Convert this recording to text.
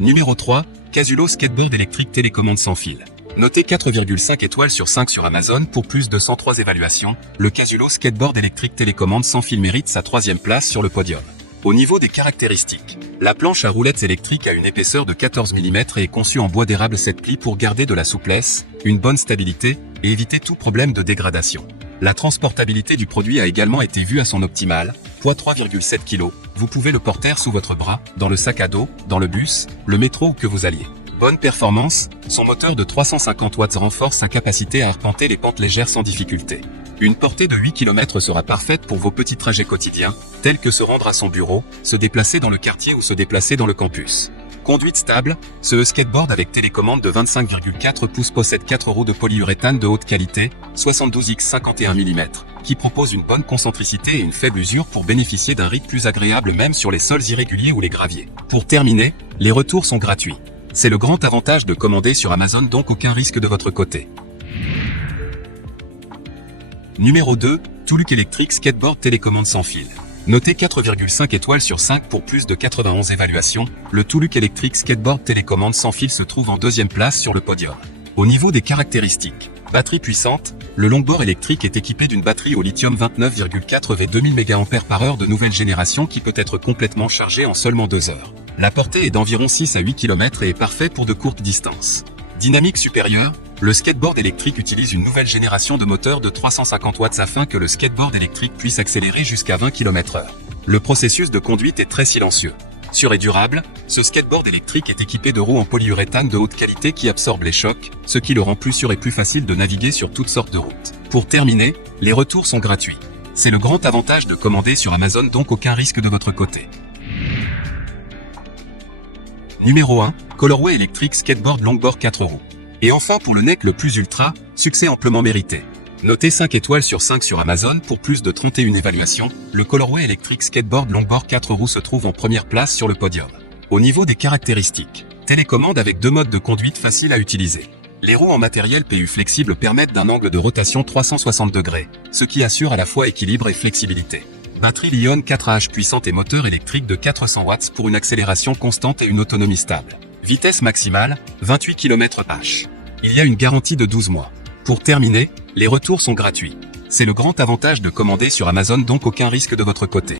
Numéro 3, Casulo Skateboard électrique télécommande sans fil. Noté 4,5 étoiles sur 5 sur Amazon pour plus de 103 évaluations, le Casulo Skateboard électrique télécommande sans fil mérite sa 3e place sur le podium. Au niveau des caractéristiques, la planche à roulettes électrique a une épaisseur de 14 mm et est conçue en bois d'érable 7 plis pour garder de la souplesse, une bonne stabilité et éviter tout problème de dégradation. La transportabilité du produit a également été vue à son optimal, poids 3,7 kg, vous pouvez le porter sous votre bras, dans le sac à dos, dans le bus, le métro ou que vous alliez. Bonne performance, son moteur de 350 watts renforce sa capacité à arpenter les pentes légères sans difficulté. Une portée de 8 km sera parfaite pour vos petits trajets quotidiens, tels que se rendre à son bureau, se déplacer dans le quartier ou se déplacer dans le campus. Conduite stable, ce skateboard avec télécommande de 25,4 pouces possède 4 roues de polyuréthane de haute qualité, 72 x 51 mm, qui propose une bonne concentricité et une faible usure pour bénéficier d'un rythme plus agréable même sur les sols irréguliers ou les graviers. Pour terminer, les retours sont gratuits. C'est le grand avantage de commander sur Amazon, donc aucun risque de votre côté. Numéro 2, Toulook électrique skateboard télécommande sans fil. Noté 4,5 étoiles sur 5 pour plus de 91 évaluations, le Toulook électrique skateboard télécommande sans fil se trouve en 2e place sur le podium. Au niveau des caractéristiques, batterie puissante, le longboard électrique est équipé d'une batterie au lithium 29,4 V 2000 mAh de nouvelle génération qui peut être complètement chargée en seulement 2 heures. La portée est d'environ 6 à 8 km et est parfait pour de courtes distances. Dynamique supérieure, le skateboard électrique utilise une nouvelle génération de moteur de 350 watts afin que le skateboard électrique puisse accélérer jusqu'à 20 km/h. Le processus de conduite est très silencieux. Sûr et durable, ce skateboard électrique est équipé de roues en polyuréthane de haute qualité qui absorbent les chocs, ce qui le rend plus sûr et plus facile de naviguer sur toutes sortes de routes. Pour terminer, les retours sont gratuits. C'est le grand avantage de commander sur Amazon, donc aucun risque de votre côté. Numéro 1, Colorway électrique skateboard longboard 4 roues. Et enfin pour le neck le plus ultra, succès amplement mérité. Noté 5 étoiles sur 5 sur Amazon pour plus de 31 évaluations, le Colorway électrique skateboard longboard 4 roues se trouve en première place sur le podium. Au niveau des caractéristiques, télécommande avec 2 modes de conduite faciles à utiliser. Les roues en matériel PU flexible permettent d'un angle de rotation 360 degrés, ce qui assure à la fois équilibre et flexibilité. Batterie Li-ion 4Ah puissante et moteur électrique de 400 watts pour une accélération constante et une autonomie stable. Vitesse maximale, 28 km/h. Il y a une garantie de 12 mois. Pour terminer, les retours sont gratuits. C'est le grand avantage de commander sur Amazon, donc aucun risque de votre côté.